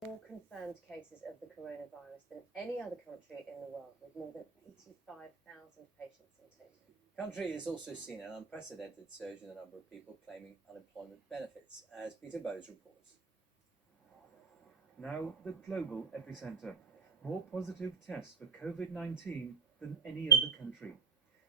More confirmed cases of the coronavirus than any other country in the world, with more than 85,000 patients in total. The country has also seen an unprecedented surge in the number of people claiming unemployment benefits, as Peter Bowes reports. Now the global epicenter. More positive tests for COVID-19 than any other country.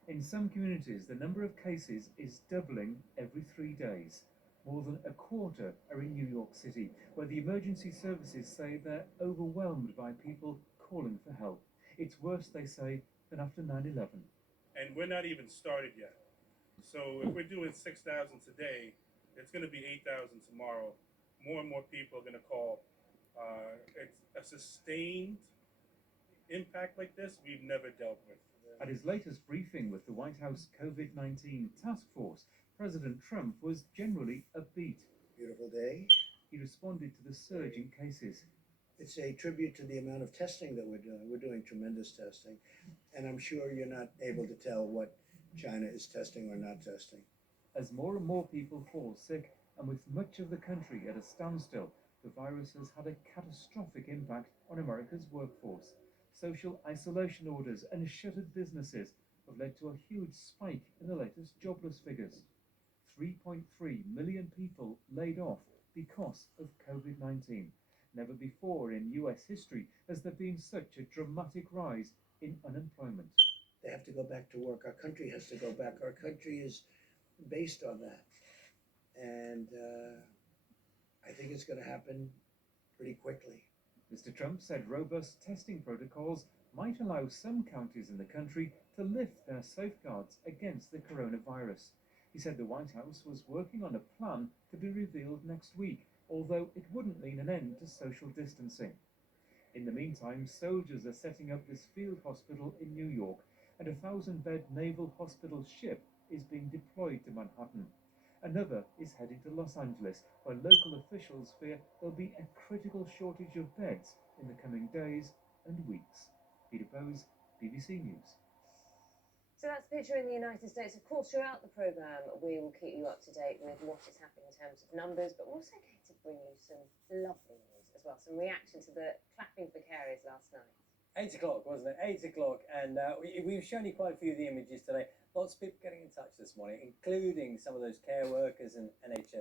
In some communities, the number of cases is doubling every 3 days. More than a quarter are in New York City, where the emergency services say they're overwhelmed by people calling for help. It's worse, they say, than after 9/11. And we're not even started yet. So if we're doing 6,000 today, it's going to be 8,000 tomorrow. More and more people are going to call. It's a sustained impact like this we've never dealt with. At his latest briefing with the White House COVID-19 task force, President Trump was generally upbeat. Beautiful day. He responded to the surge in cases. It's a tribute to the amount of testing that we're doing. We're doing tremendous testing. And I'm sure you're not able to tell what China is testing or not testing. As more and more people fall sick, and with much of the country at a standstill, the virus has had a catastrophic impact on America's workforce. Social isolation orders and shuttered businesses have led to a huge spike in the latest jobless figures. 3.3 million people laid off because of COVID-19. Never before in US history has there been such a dramatic rise in unemployment. They have to go back to work. Our country has to go back. Our country is based on that. And I think it's going to happen pretty quickly. Mr. Trump said robust testing protocols might allow some counties in the country to lift their safeguards against the coronavirus. He said the White House was working on a plan to be revealed next week, although it wouldn't mean an end to social distancing. In the meantime, soldiers are setting up this field hospital in New York, and a 1,000-bed naval hospital ship is being deployed to Manhattan. Another is heading to Los Angeles, where local officials fear there'll be a critical shortage of beds in the coming days and weeks. Peter Bowes, BBC News. So that's the picture in the United States. Of course, throughout the programme, we will keep you up to date with what is happening in terms of numbers, but we're also going to bring you some lovely news as well, some reaction to the clapping for carers last night. 8 o'clock, wasn't it? 8 o'clock, and we've shown you quite a few of the images today. Lots of people getting in touch this morning, including some of those care workers and NHS